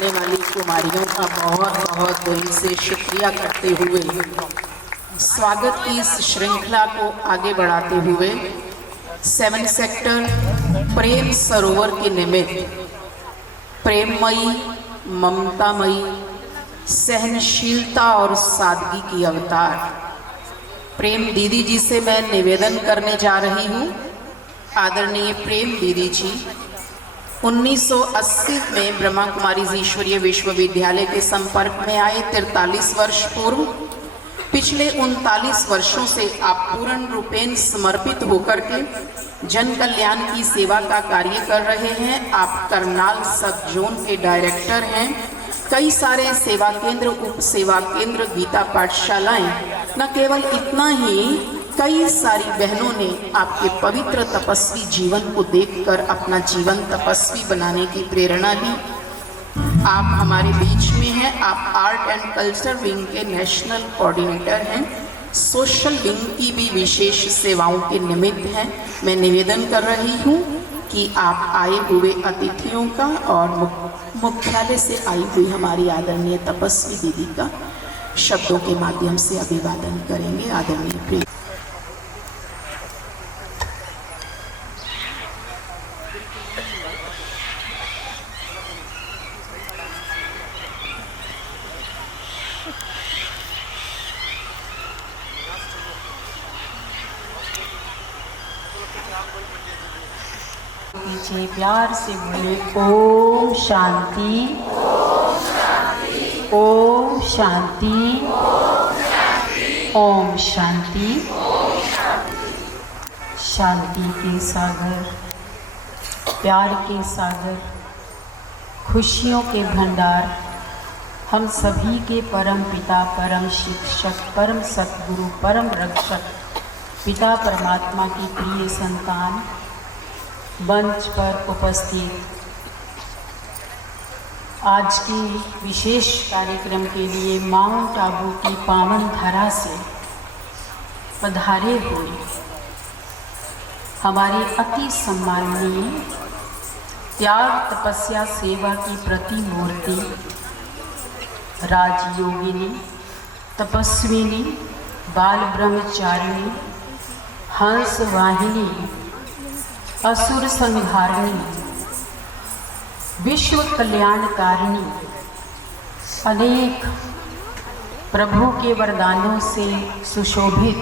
करने वाली कुमारियों का बहुत बहुत दिल से शुक्रिया करते हुए स्वागत की इस श्रृंखला को आगे बढ़ाते हुए 7 सेक्टर प्रेम सरोवर के निमित्त प्रेममयी, ममतामयी, सहनशीलता और सादगी की अवतार प्रेम दीदी जी से मैं निवेदन करने जा रही हूँ। आदरणीय प्रेम दीदी जी 1980 में ब्रह्मा कुमारी ईश्वरीय विश्वविद्यालय के संपर्क में आए। 43 वर्ष पूर्व पिछले 39 वर्षों से आप पूर्ण रूपेण समर्पित होकर के जन कल्याण की सेवा का कार्य कर रहे हैं। आप करनाल सब जोन के डायरेक्टर हैं। कई सारे सेवा केंद्र, उप सेवा केंद्र, गीता पाठशालाएं, न केवल इतना ही कई सारी बहनों ने आपके पवित्र तपस्वी जीवन को देखकर अपना जीवन तपस्वी बनाने की प्रेरणा ली। आप हमारे बीच में हैं। आप आर्ट एंड कल्चर विंग के नेशनल कोऑर्डिनेटर हैं। सोशल विंग की भी विशेष सेवाओं के निमित्त हैं। मैं निवेदन कर रही हूँ कि आप आए हुए अतिथियों का और मुख्यालय से आई हुई हमारी आदरणीय तपस्वी दीदी का शब्दों के माध्यम से अभिवादन करेंगे। आदरणीय प्रेम पीछे प्यार से बोले ओम शांति, ओम शांति, ओम शांति। शांति के सागर, प्यार के सागर, खुशियों के भंडार, हम सभी के परम पिता, परम शिक्षक, परम सतगुरु, परम रक्षक पिता परमात्मा की प्रिय संतान मंच पर उपस्थित आज की विशेष कार्यक्रम के लिए माउंट आबू की पावन धरा से पधारे हुए हमारे अति सम्माननीय त्याग तपस्या सेवा की प्रतिमूर्ति राजयोगिनी, तपस्विनी, बाल ब्रह्मचारिणी, हंस वाहिनी, असुर संहारिणी, विश्व कल्याणकारिणी, अनेक प्रभु के वरदानों से सुशोभित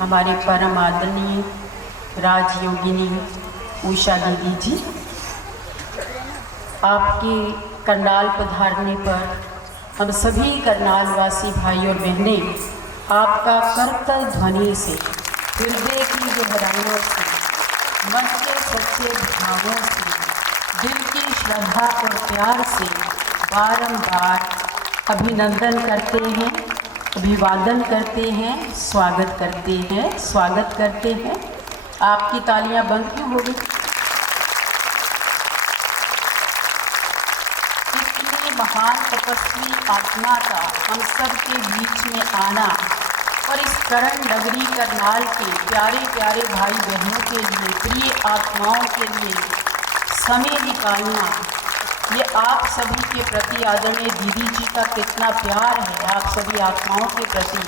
हमारे परम आदरणीय राजयोगिनी उषा दीदी जी, आपके करनाल पधारने पर हम सभी करनाल वासी भाई और बहनें आपका करतल ध्वनि से, हृदय की गहराइयों से, मन के सच्चे भावों से, दिल की श्रद्धा और प्यार से बारंबार अभिनंदन करते हैं, अभिवादन करते हैं, स्वागत करते हैं, स्वागत करते हैं। आपकी तालियां बंद क्यों हो गई? इतनी महान तपस्वी आत्मा का हम सब के बीच में आना और इस करण नगरी करनाल के प्यारे प्यारे भाई बहनों के लिए, प्रिय आत्माओं के लिए समय निकालना, ये आप सभी के प्रति आदरणीय दीदी जी का कितना प्यार है आप सभी आत्माओं के प्रति।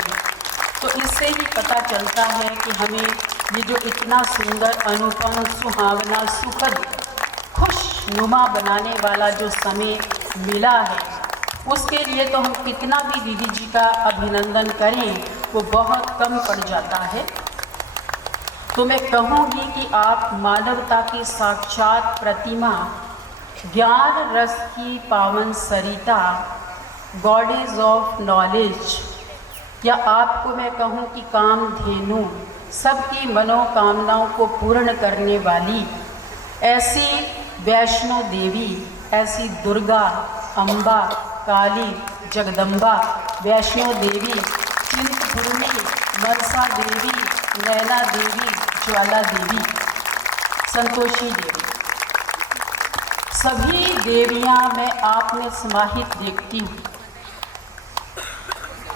तो इससे ही पता चलता है कि हमें ये जो इतना सुंदर, अनुपम, सुहावना, सुखद, खुशनुमा बनाने वाला जो समय मिला है, उसके लिए तो हम कितना भी दीदी जी का अभिनंदन करें वो बहुत कम पड़ जाता है। तो मैं कहूँगी कि आप मानवता की साक्षात प्रतिमा, ज्ञान रस की पावन सरिता, गॉडेज ऑफ नॉलेज, या आपको मैं कहूँ कि कामधेनु, सबकी मनोकामनाओं को पूर्ण करने वाली ऐसी वैष्णो देवी, ऐसी दुर्गा, अम्बा, काली, जगदम्बा, वैष्णो देवी, चिंतपूर्णी, मनसा देवी, नैना देवी, ज्वाला देवी, संतोषी देवी, सभी देवियां मैं आप में समाहित देखती हूँ।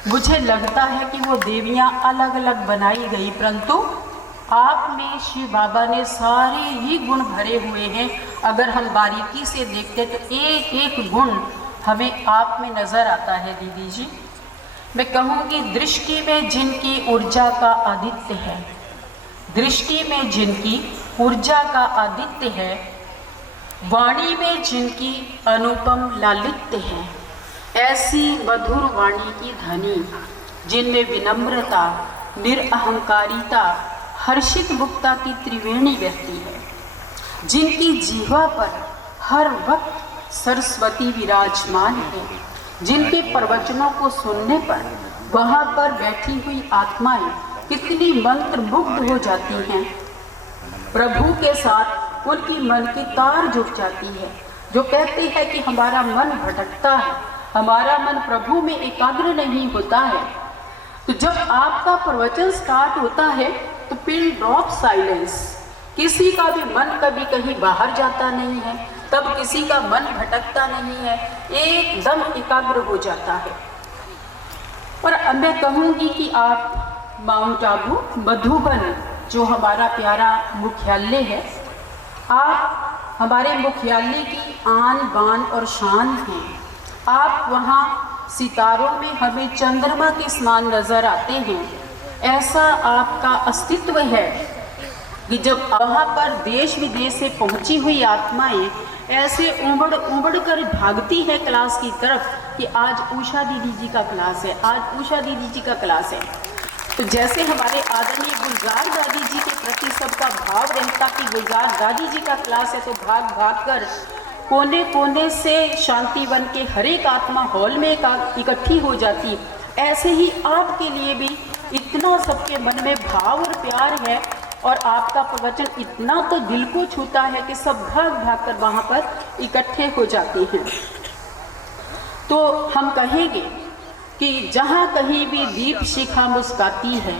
मुझे लगता है कि वो देवियां अलग अलग बनाई गई, परंतु आप में शिव बाबा ने सारे ही गुण भरे हुए हैं। अगर हम बारीकी से देखते तो एक एक गुण हमें आप में नज़र आता है। दीदी जी, मैं कहूँगी दृष्टि में जिनकी ऊर्जा का आदित्य है, दृष्टि में जिनकी ऊर्जा का आदित्य है, वाणी में जिनकी अनुपम लालित्य है, ऐसी मधुर वाणी की धनी जिनमें विनम्रता, निरअहंकारिता, हर्षित मुक्ता की त्रिवेणी बहती है, जिनकी जीवा पर हर वक्त सरस्वती विराजमान है, जिनके प्रवचनों को सुनने पर वहाँ पर बैठी हुई आत्माएं कितनी मंत्र मुग्ध हो जाती हैं। प्रभु के साथ उनकी मन की तार जुट जाती है। जो कहते हैं कि हमारा मन भटकता है, हमारा मन प्रभु में एकाग्र नहीं होता है, तो जब आपका प्रवचन स्टार्ट होता है तो पिन ड्रॉप साइलेंस, किसी का भी मन कभी कहीं बाहर जाता नहीं है, तब किसी का मन भटकता नहीं है, एकदम एकाग्र हो जाता है। और अब मैं कहूँगी कि आप माउंट आबू मधुबन जो हमारा प्यारा मुख्यालय है, आप हमारे मुख्यालय की आन बान और शान हैं। आप वहाँ सितारों में हमें चंद्रमा के समान नज़र आते हैं। ऐसा आपका अस्तित्व है कि जब वहाँ पर देश विदेश से पहुँची हुई आत्माएं ऐसे उमड़ कर भागती है क्लास की तरफ कि आज उषा दीदी जी का क्लास है, आज उषा दीदी जी का क्लास है। तो जैसे हमारे आदरणीय गुलजार दादी जी के प्रति सबका भाव रहता कि गुलजार दादी जी का क्लास है, तो भाग भाग कर कोने कोने से शांतिवन के हर एक आत्मा हॉल में इकट्ठी हो जाती। ऐसे ही आपके लिए भी इतना सबके मन में भाव और प्यार है और आपका प्रवचन इतना तो दिल को छूता है कि सब भाग भाग कर वहाँ पर इकट्ठे हो जाते हैं। तो हम कहेंगे कि जहाँ कहीं भी दीप शिखा मुस्काती है,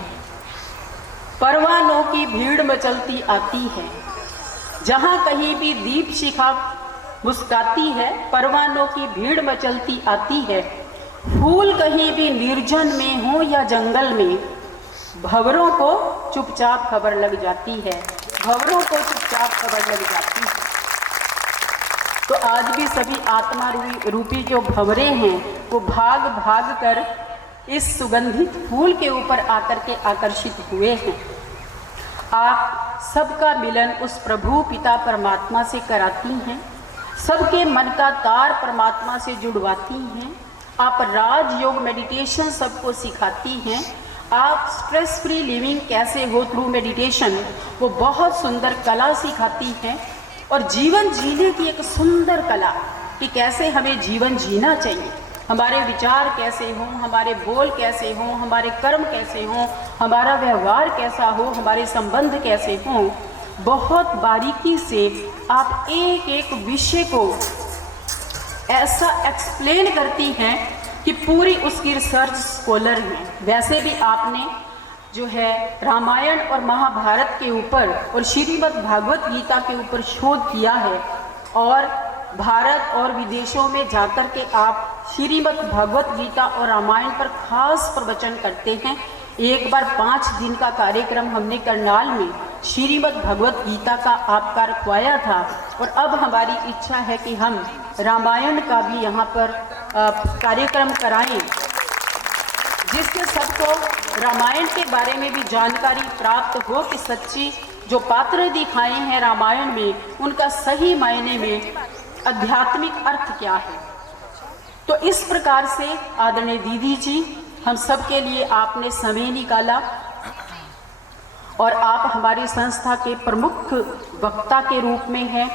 परवानों की भीड़ मचलती आती है। जहाँ कहीं भी दीप शिखा मुस्काती है, परवानों की भीड़ मचलती आती है। फूल कहीं भी निर्जन में हो या जंगल में, भंवरों को चुपचाप खबर लग जाती है, भंवरों को चुपचाप खबर लग जाती है। तो आज भी सभी आत्मा रूपी जो भंवरे हैं वो भाग भाग कर इस सुगंधित फूल के ऊपर आकर के आकर्षित हुए हैं। आप सबका मिलन उस प्रभु पिता परमात्मा से कराती हैं, सबके मन का तार परमात्मा से जुड़वाती हैं। आप राजयोग मेडिटेशन सबको सिखाती हैं। आप स्ट्रेस फ्री लिविंग कैसे हो थ्रू मेडिटेशन वो बहुत सुंदर कला सिखाती हैं। और जीवन जीने की एक सुंदर कला कि कैसे हमें जीवन जीना चाहिए, हमारे विचार कैसे हों, हमारे बोल कैसे हों, हमारे कर्म कैसे हों, हमारा व्यवहार कैसा हो, हमारे संबंध कैसे हों। बहुत बारीकी से आप एक एक विषय को ऐसा एक्सप्लेन करती हैं कि पूरी उसकी रिसर्च स्कॉलर हैं। वैसे भी आपने जो है रामायण और महाभारत के ऊपर और श्रीमद् भागवत गीता के ऊपर शोध किया है और भारत और विदेशों में जाकर के आप श्रीमद् भागवत गीता और रामायण पर खास प्रवचन करते हैं। एक बार 5 दिन का कार्यक्रम हमने करनाल में श्रीमद् भागवत गीता का आपका रखवाया था और अब हमारी इच्छा है कि हम रामायण का भी यहाँ पर कार्यक्रम कराएं, जिससे सबको रामायण के बारे में भी जानकारी प्राप्त हो कि सच्ची जो पात्र दिखाए हैं रामायण में उनका सही मायने में आध्यात्मिक अर्थ क्या है। तो इस प्रकार से आदरणीय दीदी जी, हम सब के लिए आपने समय निकाला और आप हमारी संस्था के प्रमुख वक्ता के रूप में हैं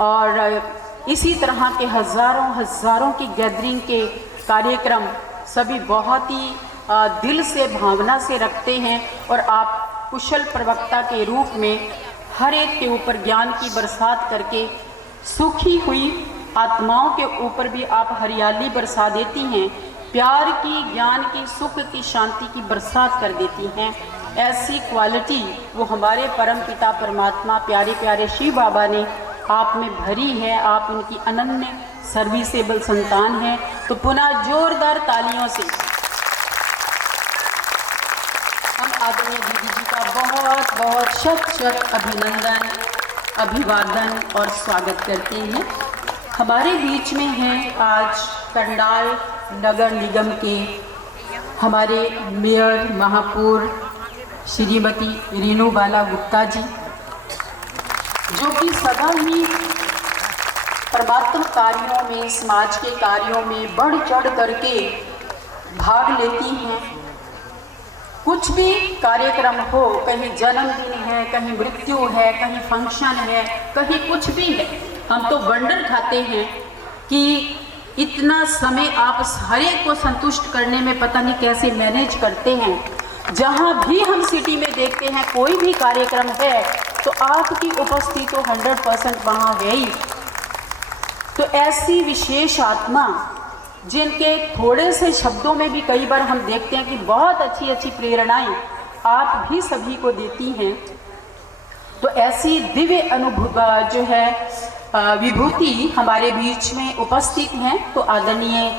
और इसी तरह के हज़ारों की गैदरिंग के कार्यक्रम सभी बहुत ही दिल से भावना से रखते हैं और आप कुशल प्रवक्ता के रूप में हर एक के ऊपर ज्ञान की बरसात करके सूखी हुई आत्माओं के ऊपर भी आप हरियाली बरसा देती हैं, प्यार की, ज्ञान की, सुख की, शांति की बरसात कर देती हैं। ऐसी क्वालिटी वो हमारे परम पिता परमात्मा प्यारे प्यारे शिव बाबा ने आप में भरी है। आप उनकी अनन्य सर्विसेबल संतान हैं। तो पुनः जोरदार तालियों से हम आदरणीय दीदी जी का बहुत बहुत शत शत अभिनंदन, अभिवादन और स्वागत करते हैं। हमारे बीच में हैं आज करनाल नगर निगम के हमारे मेयर महापौर श्रीमती रेणुबाला गुप्ता जी, जो कि सदा ही परमात्म कार्यों में, समाज के कार्यों में बढ़ चढ़ करके भाग लेती हैं। कुछ भी कार्यक्रम हो, कहीं जन्मदिन है, कहीं मृत्यु है, कहीं फंक्शन है, कहीं कुछ भी है, हम तो वंडर खाते हैं कि इतना समय आप हर एक को संतुष्ट करने में पता नहीं कैसे मैनेज करते हैं। जहाँ भी हम सिटी में देखते हैं कोई भी कार्यक्रम है तो आपकी उपस्थिति तो 100% वहाँ है ही। तो ऐसी विशेष आत्मा जिनके थोड़े से शब्दों में भी कई बार हम देखते हैं कि बहुत अच्छी अच्छी प्रेरणाएं आप भी सभी को देती हैं, तो ऐसी दिव्य अनुभव जो है विभूति हमारे बीच में उपस्थित हैं। तो आदरणीय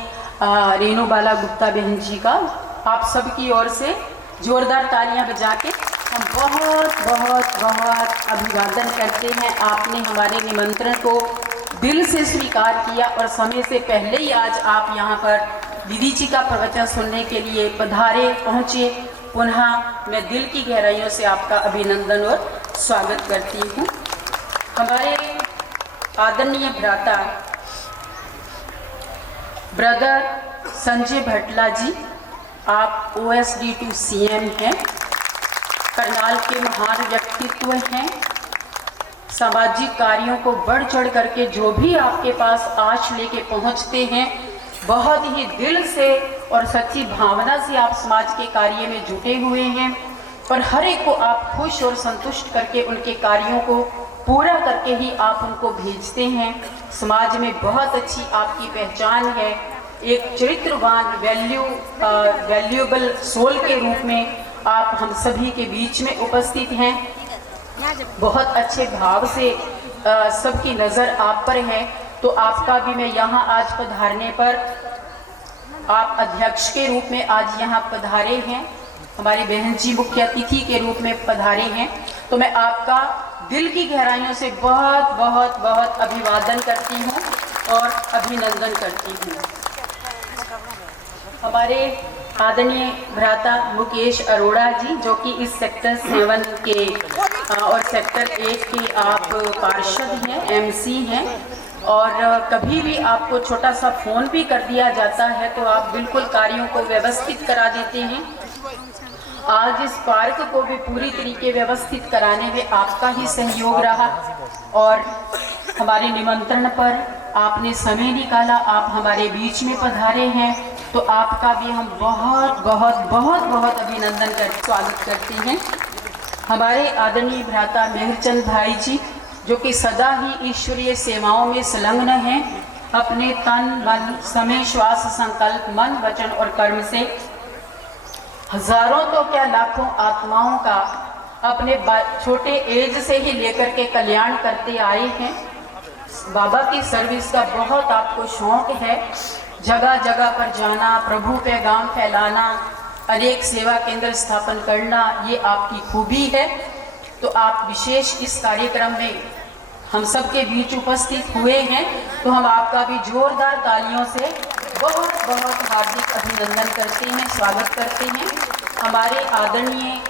रेणुबाला गुप्ता बहन जी का आप सबकी ओर से जोरदार तालियां बजा के हम बहुत बहुत बहुत अभिवादन करते हैं। आपने हमारे निमंत्रण को दिल से स्वीकार किया और समय से पहले ही आज आप यहाँ पर दीदी जी का प्रवचन सुनने के लिए पधारे, पहुँचे। पुनः मैं दिल की गहराइयों से आपका अभिनंदन और स्वागत करती हूँ। हमारे आदरणीय भ्राता ब्रदर संजय भटला जी, आप OSD2 CM हैं, करनाल के महान व्यक्तित्व हैं। सामाजिक कार्यों को बढ़ चढ़ करके जो भी आपके पास आश लेके पहुंचते हैं, बहुत ही दिल से और सच्ची भावना से आप समाज के कार्य में जुटे हुए हैं और हर एक को आप खुश और संतुष्ट करके उनके कार्यों को पूरा करके ही आप उनको भेजते हैं। समाज में बहुत अच्छी आपकी पहचान है, एक चरित्रवान वैल्यूएबल सोल के रूप में आप हम सभी के बीच में उपस्थित हैं। बहुत अच्छे भाव से सबकी नज़र आप पर है। तो आपका भी मैं यहाँ आज पधारने पर, आप अध्यक्ष के रूप में आज यहाँ पधारे हैं, हमारी बहन जी मुख्य अतिथि के रूप में पधारे हैं, तो मैं आपका दिल की गहराइयों से बहुत बहुत बहुत अभिवादन करती हूँ और अभिनंदन करती हूँ। हमारे आदरणीय भ्राता मुकेश अरोड़ा जी, जो कि इस सेक्टर 7 के और सेक्टर 8 के आप पार्षद हैं, MC हैं, और कभी भी आपको छोटा सा फ़ोन भी कर दिया जाता है तो आप बिल्कुल कार्यों को व्यवस्थित करा देते हैं। आज इस पार्क को भी पूरी तरीके व्यवस्थित कराने में आपका ही सहयोग रहा और हमारे निमंत्रण पर आपने समय निकाला, आप हमारे बीच में पधारे हैं, तो आपका भी हम बहुत बहुत बहुत बहुत अभिनंदन कर स्वागत करते हैं। हमारे आदरणीय भ्राता मेहरचंद भाई जी, जो कि सदा ही ईश्वरीय सेवाओं में संलग्न हैं, अपने तन मन समय श्वास संकल्प मन वचन और कर्म से हजारों तो क्या लाखों आत्माओं का अपने छोटे एज से ही लेकर के कल्याण करते आए हैं। बाबा की सर्विस का बहुत आपको शौक है, जगह जगह पर जाना, प्रभु पैगाम फैलाना, अनेक सेवा केंद्र स्थापन करना, ये आपकी खूबी है। तो आप विशेष इस कार्यक्रम में हम सबके बीच उपस्थित हुए हैं, तो हम आपका भी जोरदार तालियों से बहुत बहुत हार्दिक अभिनंदन करते हैं, स्वागत करते हैं। हमारे आदरणीय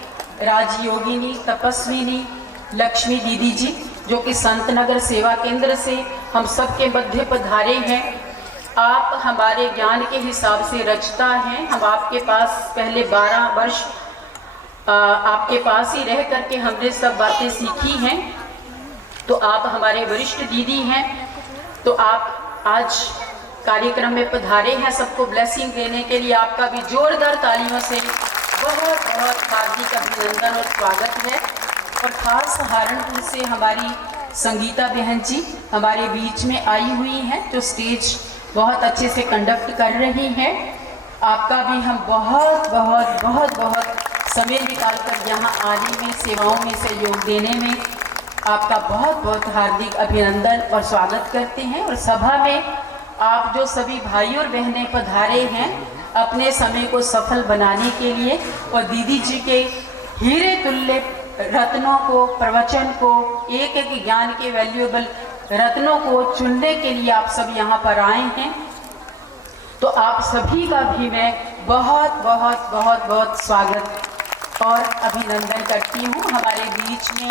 राजयोगिनी तपस्विनी लक्ष्मी दीदी जी, जो कि संत नगर सेवा केंद्र से हम सबके मध्य पधारे हैं। आप हमारे ज्ञान के हिसाब से रचता हैं। हम आपके पास पहले 12 वर्ष आपके पास ही रह करके हमने सब बातें सीखी हैं, तो आप हमारे वरिष्ठ दीदी हैं। तो आप आज कार्यक्रम में पधारे हैं सबको ब्लेसिंग देने के लिए। आपका भी जोरदार तालियों से बहुत बहुत हार्दिक अभिनंदन और स्वागत है। और ख़ास सहारनपुर से हमारी संगीता बहन जी हमारे बीच में आई हुई हैं, जो स्टेज बहुत अच्छे से कंडक्ट कर रही हैं। आपका भी हम बहुत बहुत बहुत बहुत समय निकालकर यहाँ आने में, सेवाओं में सहयोग देने में आपका बहुत बहुत हार्दिक अभिनंदन और स्वागत करते हैं। और सभा में आप जो सभी भाई और बहनें पधारे हैं अपने समय को सफल बनाने के लिए और दीदी जी के हीरे तुल्य रत्नों को, प्रवचन को, एक एक ज्ञान के वैल्यूएबल रत्नों को चुनने के लिए आप सब यहाँ पर आए हैं। तो आप सभी का भी मैं बहुत बहुत बहुत बहुत स्वागत और अभिनंदन करती हूँ। हमारे बीच में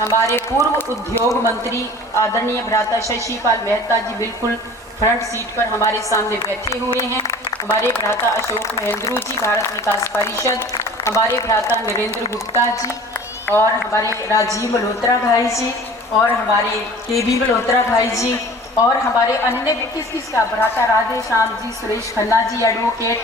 हमारे पूर्व उद्योग मंत्री आदरणीय भ्राता शशिपाल मेहता जी बिल्कुल फ्रंट सीट पर हमारे सामने बैठे हुए हैं। हमारे भ्राता अशोक महेंद्रू जी भारत विकास परिषद, हमारे भ्राता नरेंद्र गुप्ता जी और हमारे राजीव मल्होत्रा भाई जी और हमारे केबी मल्होत्रा भाई जी और हमारे अन्य किसका भ्राता राधे श्याम जी, सुरेश खन्ना जी एडवोकेट,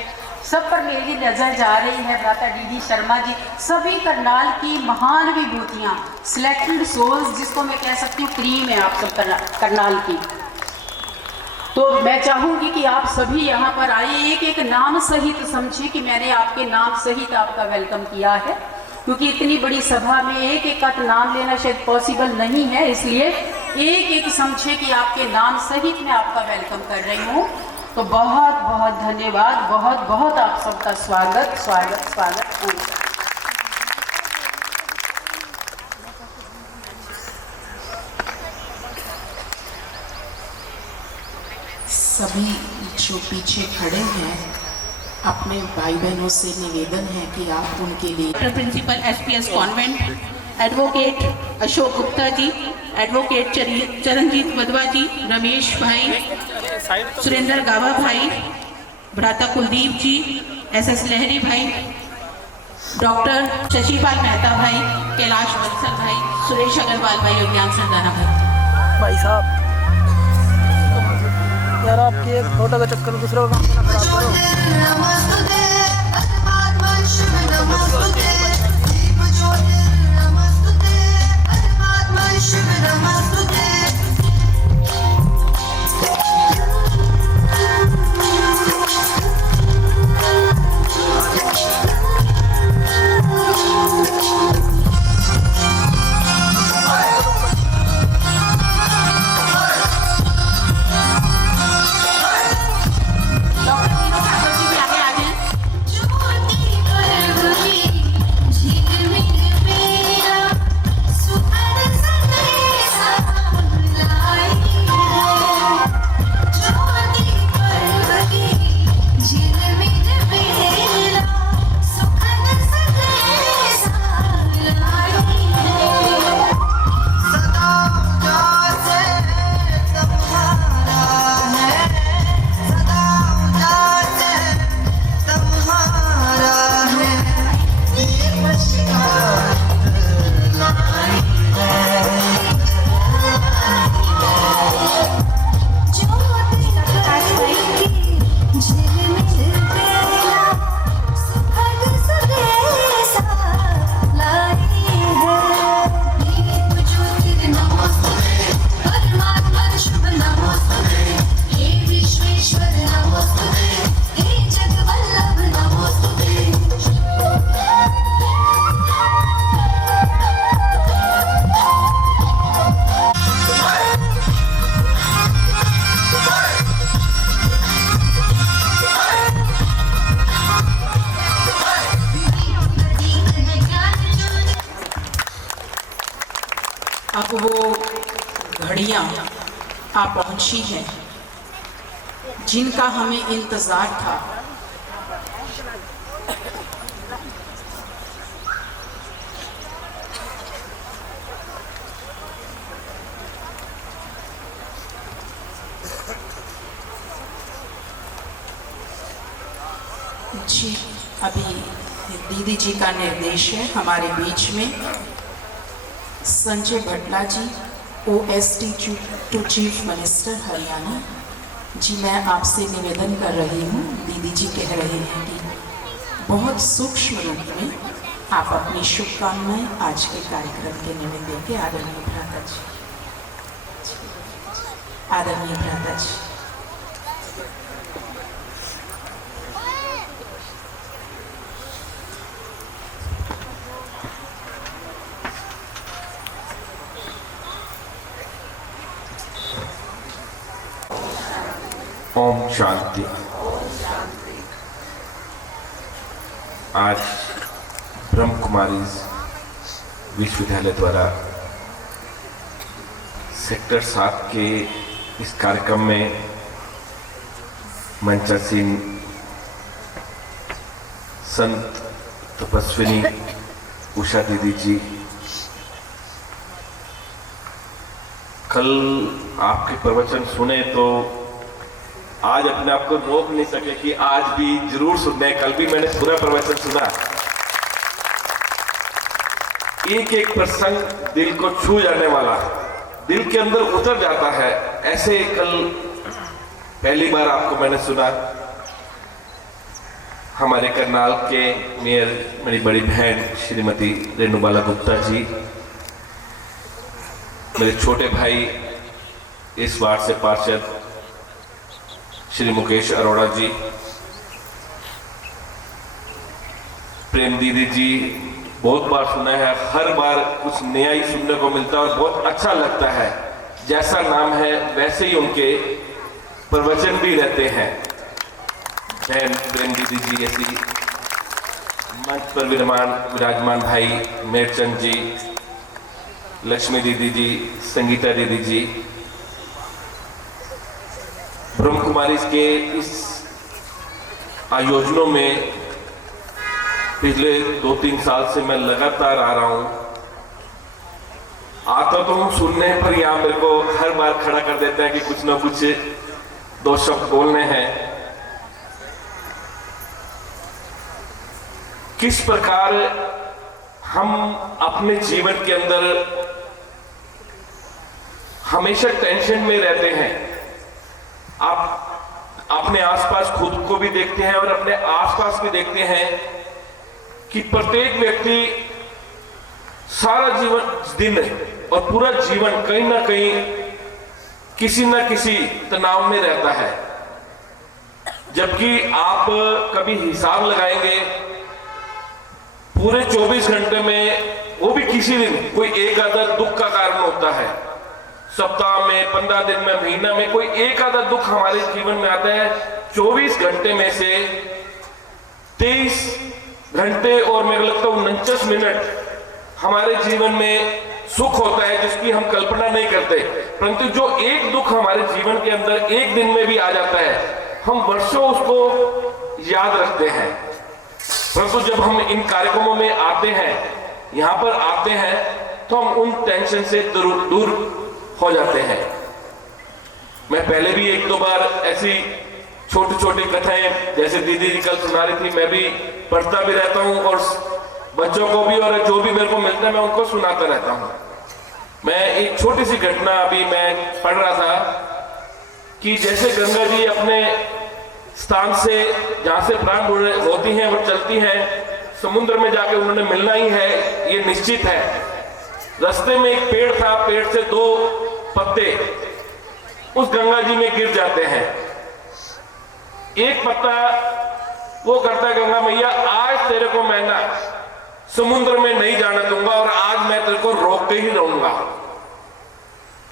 सब पर मेरी नज़र जा रही है। भ्राता डी शर्मा जी, सभी करनाल की महान विभूतियाँ, सिलेक्टेड सोल्स जिसको मैं कह सकती हूँ, क्रीम है आप सब करनाल की। तो मैं चाहूँगी कि आप सभी यहाँ पर आइए, एक एक नाम सहित समझिए कि मैंने आपके नाम सहित आपका वेलकम किया है, क्योंकि इतनी बड़ी सभा में एक एक का नाम लेना शायद पॉसिबल नहीं है, इसलिए एक एक समझे कि आपके नाम सहित मैं आपका वेलकम कर रही हूँ। तो बहुत बहुत धन्यवाद, बहुत बहुत आप सबका स्वागत स्वागत स्वागत। सभी जो पीछे खड़े हैं, अपने भाई बहनों से निवेदन है कि आप उनके लिए principal SPS convent advocate Ashok Gupta ji, advocate Charanjit Wadhwa ji, Ramesh भाई, सुरेंद्र गावा भाई, भ्राता कुलदीप जी, एसएस लहरी भाई, डॉक्टर शशिपाल मेहता भाई, कैलाश बंसल भाई, सुरेश अग्रवाल भाई और ज्ञान संधाना भाई साहब यार, आपकी एक फोटो का चक्कर दूसरों का काम ना खराब करो। अब वो घड़ियाँ आ पहुँची हैं जिनका हमें इंतज़ार था। जी, अभी दीदी जी का निर्देश है हमारे बीच में Sanjay Bhatla ji, OST to chief minister Haryana ji, मैं आपसे निवेदन कर रही हूँ। दीदी जी कह रहे हैं कि बहुत सूक्ष्म रूप में आप अपनी शुभकामनाएं आज के कार्यक्रम के निमित्त देंगे। आदरणीय भ्राता जी, आदरणीय भ्राता जी। ओम शांति। आज ब्रह्म कुमारी विश्वविद्यालय द्वारा सेक्टर 7 के इस कार्यक्रम में मंचासीन संत तपस्विनी उषा दीदी जी, कल आपके प्रवचन सुने तो आज अपने आप को रोक नहीं सके कि आज भी जरूर सुनने। कल भी मैंने पूरा प्रवचन सुना। एक एक प्रसंग दिल को छू जाने वाला, दिल के अंदर उतर जाता है। ऐसे कल पहली बार आपको मैंने सुना। हमारे करनाल के मेयर मेरी बड़ी बहन श्रीमती रेणुबाला गुप्ता जी, मेरे छोटे भाई इस वार्ड से पार्षद श्री मुकेश अरोड़ा जी, प्रेम दीदी जी, बहुत बार सुना है, हर बार कुछ नया ही सुनने को मिलता है और बहुत अच्छा लगता है। जैसा नाम है वैसे ही उनके प्रवचन भी रहते हैं। बहन प्रेम दीदी जी ऐसी, मंच पर विराजमान भाई मेरचंद जी, लक्ष्मी दीदी जी, संगीता दीदी जी, ब्रह्म कुमारी के इस आयोजनों में पिछले 2-3 साल से मैं लगातार आ रहा हूं। आता तो हूं सुनने पर, यहां मेरे को हर बार खड़ा कर देते हैं कि कुछ ना कुछ 2 शब्द बोलने हैं। किस प्रकार हम अपने जीवन के अंदर हमेशा टेंशन में रहते हैं। आप अपने आसपास खुद को भी देखते हैं और अपने आसपास भी देखते हैं कि प्रत्येक व्यक्ति सारा दिन और पूरा जीवन कहीं ना कहीं किसी न किसी तनाव में रहता है। जबकि आप कभी हिसाब लगाएंगे पूरे 24 घंटे में, वो भी किसी दिन कोई एक आधा दुख का कारण होता है। सप्ताह में, 15 दिन में, महीना में कोई एक आधा दुख हमारे जीवन में आता है। 24 घंटे में से 23 घंटे और मेरे लगता है 49 मिनट हमारे जीवन में सुख होता है जिसकी हम कल्पना नहीं करते। परंतु जो एक दुख हमारे जीवन के अंदर एक दिन में भी आ जाता है, हम वर्षों उसको याद रखते हैं। परंतु जब हम इन कार्यक्रमों में आते हैं, यहां पर आते हैं, तो हम उन टेंशन से दूर हो जाते हैं। मैं पहले भी 1-2 बार ऐसी छोटी छोटी कथाएं जैसे दीदी जी कल सुना रही थी, मैं भी पढ़ता भी रहता हूं और बच्चों को भी, और जो भी मेरे को मिलता है मैं उनको सुनाता रहता हूं। मैं एक छोटी सी घटना अभी मैं पढ़ रहा था कि जैसे गंगा जी अपने स्थान से जहां से प्रारंभ होती हैं और चलती हैं, समुद्र में जाके उन्होंने मिलना ही है, ये निश्चित है। रास्ते में एक पेड़ था, पेड़ से 2 पत्ते उस गंगा जी में गिर जाते हैं। एक पत्ता वो करता है, गंगा मैया आज तेरे को मैं ना समुद्र में नहीं जाने दूंगा और आज मैं तेरे को रोक के ही रहूंगा।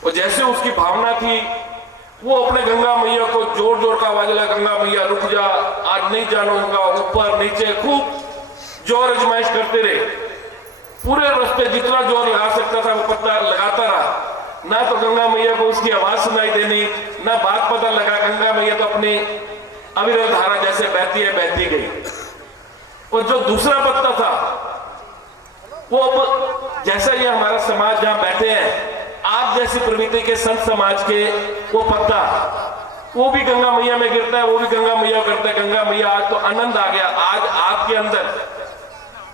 और जैसे उसकी भावना थी, वो अपने गंगा मैया को जोर जोर का आवाज लगा, गंगा मैया रुक जा, आज नहीं जानूंगा। ऊपर नीचे खूब जोर आजमाइश करते रहे। पूरे रास्ते जितना जोर लगा सकता था वो पत्ता लगाता रहा। ना तो गंगा मैया को उसकी आवाज सुनाई देनी, ना बात पता लगा। गंगा मैया तो अपनी अविरल धारा जैसे बहती है बहती गई। और जो दूसरा पत्ता था वो अब जैसा ये हमारा समाज जहां बैठे हैं, आप जैसी प्रवृत्ति के संत समाज के, वो पत्ता वो भी गंगा मैया में गिरता है, वो भी गंगा मैया करता है। गंगा मैया आज तो आनंद आ गया, आज आपके अंदर,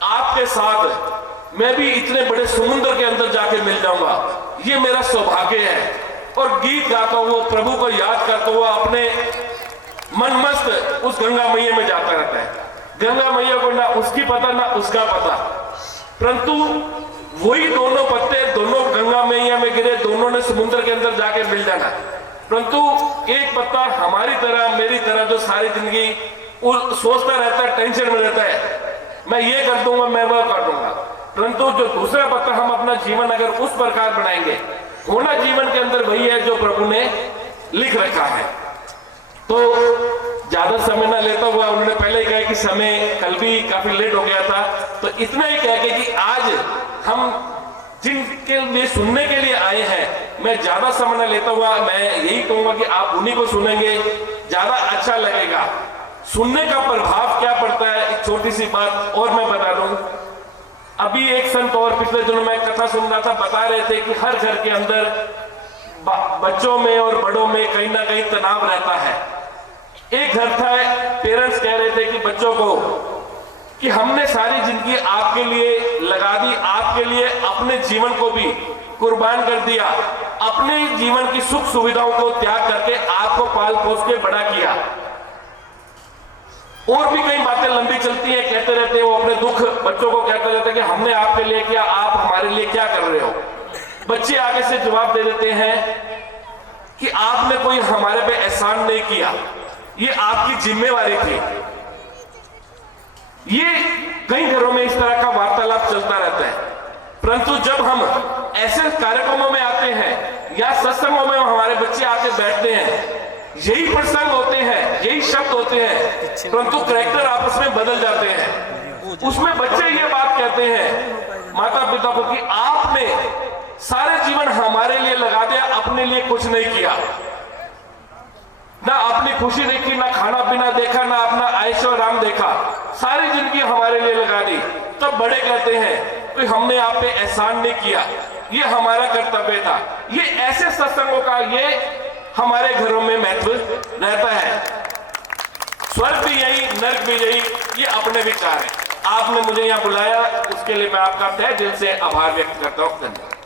आपके साथ मैं भी इतने बड़े समुद्र के अंदर जाके मिल जाऊंगा, ये मेरा सौभाग्य है। और गीत गाता हुआ प्रभु को याद करता हुआ अपने मनमस्त उस गंगा मैया में जाता रहता है। गंगा मैया को ना उसकी पता ना उसका पता, परंतु वही दोनों पत्ते दोनों गंगा मैया में गिरे, दोनों ने समुद्र के अंदर जाके मिल जाना। परंतु एक पत्ता हमारी तरह, मेरी तरह, जो सारी जिंदगी सोचता रहता है, टेंशन में रहता है, मैं ये कर दूंगा, मैं वह कर दूंगा। परंतु जो दूसरा पत्ता, हम अपना जीवन अगर उस प्रकार बनाएंगे, होना जीवन के अंदर वही है जो प्रभु ने लिख रखा है। तो ज्यादा समय ना लेता हुआ उन्होंने पहले ही कहा कि समय कल भी काफी लेट हो गया था, तो इतना ही कह के कि आज हम जिनके लिए सुनने के लिए आए हैं, मैं ज्यादा समय ना लेता हुआ मैं यही कहूंगा कि आप उन्हीं को सुनेंगे, ज्यादा अच्छा लगेगा। सुनने का प्रभाव क्या पड़ता है, एक छोटी सी बात और मैं बता दूं। अभी एक संत और पिछले दिनों में कथा सुन रहा था, बता रहे थे कि हर घर के अंदर बच्चों में और बड़ों में कहीं ना कहीं तनाव रहता है। एक घर था, पेरेंट्स कह रहे थे कि बच्चों को कि हमने सारी जिंदगी आपके लिए लगा दी, आपके लिए अपने जीवन को भी कुर्बान कर दिया, अपने जीवन की सुख सुविधाओं को त्याग करके आपको पाल पोस के बड़ा किया। और भी कई बातें लंबी चलती हैं, कहते रहते हैं, वो अपने दुख बच्चों को कहते रहते हैं कि हमने आपके लिए किया, आप हमारे लिए क्या कर रहे हो। बच्चे आगे से जवाब दे देते हैं कि आपने कोई हमारे पे एहसान नहीं किया, ये आपकी जिम्मेवारी थी। ये कई घरों में इस तरह का वार्तालाप चलता रहता है, परंतु जब हम ऐसे कार्यक्रमों में आते हैं या सत्संगों में हमारे बच्चे आके बैठते हैं, यही प्रसंग होते हैं, यही शब्द होते हैं, परंतु कैरेक्टर आपस में बदल जाते हैं। उसमें बच्चे ये बात कहते हैं माता पिता को कि आपने सारे जीवन हमारे लिए लगा दिया, अपने लिए कुछ नहीं किया, ना अपनी खुशी देखी, ना खाना पीना देखा, ना अपना ऐशो आराम देखा, सारी जिंदगी हमारे लिए लगा दी। तब बड़े कहते हैं कि हमने आप पे एहसान नहीं किया, ये हमारा कर्तव्य था। ये ऐसे सत्संगों का ये हमारे घरों में महत्व रहता है। स्वर्ग भी यही, नर्क भी यही, ये अपने विचार है। आपने मुझे यहाँ बुलाया, उसके लिए मैं आपका तहे दिल से आभार व्यक्त करता हूँ। धन्यवाद।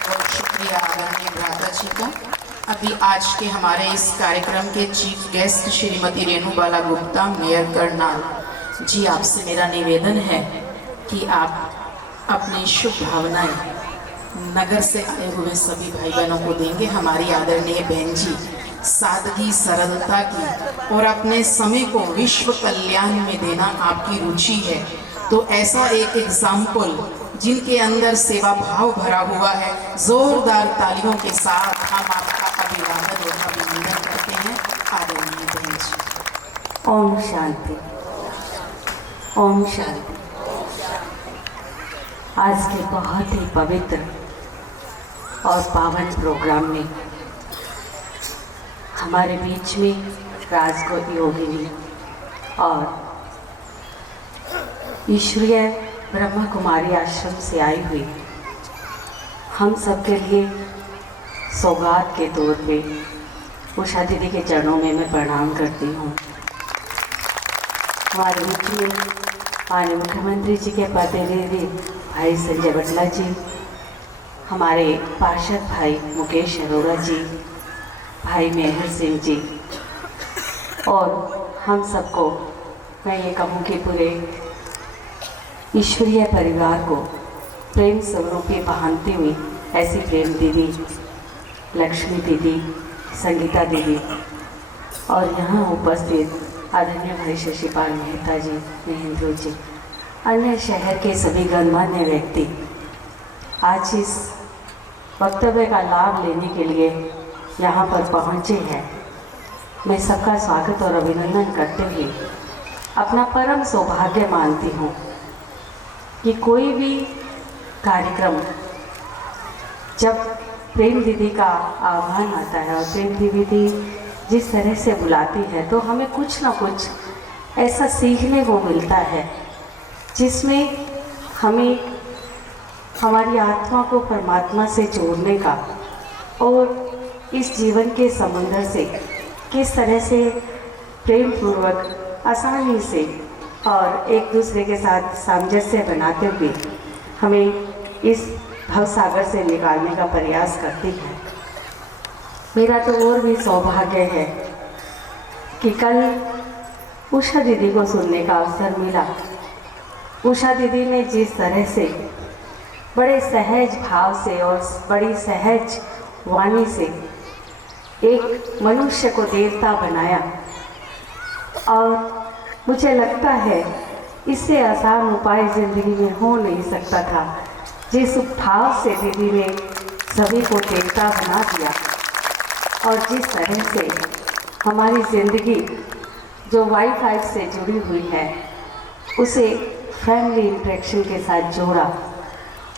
बहुत शुक्रिया आदरणीय भ्राता जी का। अभी आज के हमारे इस कार्यक्रम के चीफ गेस्ट श्रीमती रेणु बाला गुप्ता, मेयर करनाल जी, आपसे मेरा निवेदन है कि आप अपनी शुभ भावनाएं नगर से आए हुए सभी भाई बहनों को देंगे। हमारी आदरणीय बहन जी सादगी, सरलता की और अपने समय को विश्व कल्याण में देना आपकी रुचि है, तो ऐसा एक एग्जाम्पल जिनके अंदर सेवा भाव भरा हुआ है, जोरदार तालियों के साथ हम आपका अभिवादन और अभिनंदन करते हैं आदरणीय बहन जी। ओम शांति, ओम शांति। आज के बहुत ही पवित्र और पावन प्रोग्राम में हमारे बीच में राजकोट योगिनी और ईश्वरीय ब्रह्मा कुमारी आश्रम से आई हुई हम सब के लिए सौगात के तौर पे उषा दीदी के चरणों में मैं प्रणाम करती हूँ। हमारे बीच में माननीय मुख्यमंत्री जी के प्रतिनिधि भाई संजय बटला जी, हमारे पार्षद भाई मुकेश अरोड़ा जी, भाई मेहर सिंह जी, और हम सबको मैं ये कहूँ कि पूरे ईश्वरीय परिवार को प्रेम स्वरूपी बहानती हुई ऐसी प्रेम दीदी, लक्ष्मी दीदी, संगीता दीदी और यहाँ उपस्थित आदरणीय भाई शशिपाल मेहता जी, महेंद्र जी, अन्य शहर के सभी गणमान्य व्यक्ति आज इस वक्तव्य का लाभ लेने के लिए यहाँ पर पहुँचे हैं। मैं सबका स्वागत और अभिनंदन करते हुए अपना परम सौभाग्य मानती हूँ कि कोई भी कार्यक्रम जब प्रेम दीदी का आह्वान आता है और प्रेम दीदी जिस तरह से बुलाती है, तो हमें कुछ ना कुछ ऐसा सीखने को मिलता है जिसमें हमें हमारी आत्मा को परमात्मा से जोड़ने का और इस जीवन के समुद्र से किस तरह से प्रेम पूर्वक आसानी से और एक दूसरे के साथ सामंजस्य बनाते हुए हमें इस भवसागर से निकालने का प्रयास करती है। मेरा तो और भी सौभाग्य है कि कल उषा दीदी को सुनने का अवसर मिला। उषा दीदी ने जिस तरह से बड़े सहज भाव से और बड़ी सहज वाणी से एक मनुष्य को देवता बनाया, और मुझे लगता है इससे आसान उपाय ज़िंदगी में हो नहीं सकता था। जिस भाव से दीदी ने सभी को देवता बना दिया और जिस तरह से हमारी ज़िंदगी जो वाईफाई से जुड़ी हुई है उसे फैमिली इंटरेक्शन के साथ जोड़ा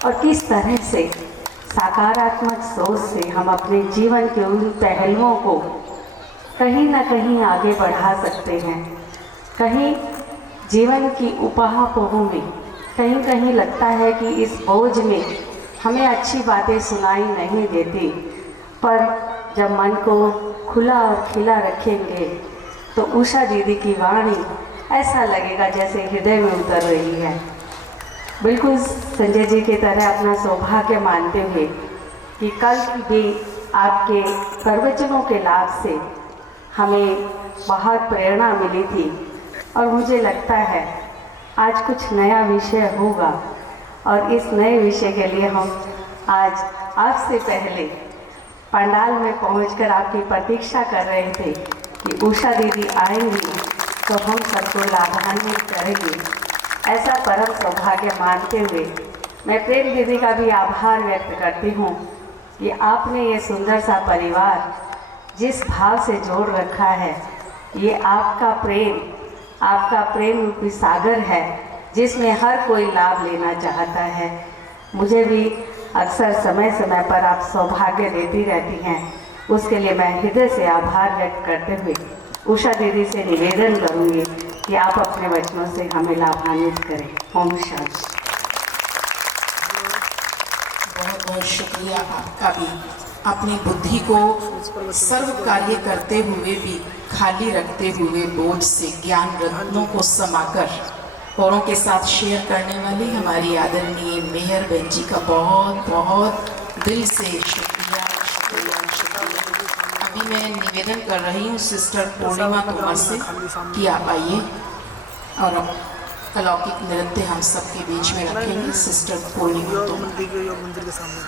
और किस तरह से सकारात्मक सोच से हम अपने जीवन के उन पहलुओं को कहीं ना कहीं आगे बढ़ा सकते हैं। कहीं जीवन की उपाहापोहों में कहीं कहीं लगता है कि इस बोझ में हमें अच्छी बातें सुनाई नहीं देती, पर जब मन को खुला और खिला रखेंगे तो उषा दीदी की वाणी ऐसा लगेगा जैसे हृदय में उतर रही है। बिल्कुल संजय जी की तरह अपना सौभाग्य मानते हुए कि कल भी आपके प्रवचनों के लाभ से हमें बहुत प्रेरणा मिली थी और मुझे लगता है आज कुछ नया विषय होगा और इस नए विषय के लिए हम आज आपसे पहले पंडाल में पहुंचकर आपकी प्रतीक्षा कर रहे थे कि उषा दीदी आएंगी तो हम सबको लाभान्वित करेंगे। ऐसा परम सौभाग्य मानते हुए मैं प्रेम दीदी का भी आभार व्यक्त करती हूँ कि आपने ये सुंदर सा परिवार जिस भाव से जोड़ रखा है, ये आपका प्रेम रूपी सागर है जिसमें हर कोई लाभ लेना चाहता है। मुझे भी अक्सर समय समय पर आप सौभाग्य देती रहती हैं, उसके लिए मैं हृदय से आभार व्यक्त करते हुए उषा दीदी से निवेदन करूंगी कि आप अपने वचनों से हमें लाभान्वित करें। ओम शांति। बहुत बहुत शुक्रिया आपका भी, अपनी बुद्धि को सर्व कार्य करते हुए भी खाली रखते हुए बोझ से ज्ञान रत्नों को समाकर औरों के साथ शेयर करने वाली हमारी आदरणीय मेहर बहन जी का बहुत बहुत दिल से शुक्रिया शुक्रिया शुक्रिया। अभी मैं निवेदन कर रही हूँ सिस्टर पूर्णिमा तोमर से कि आप आइए और अलौकिक नृत्य हम सबके बीच में रखेंगे। सिस्टर पूर्णिमा तोमर। मंदिर के सामने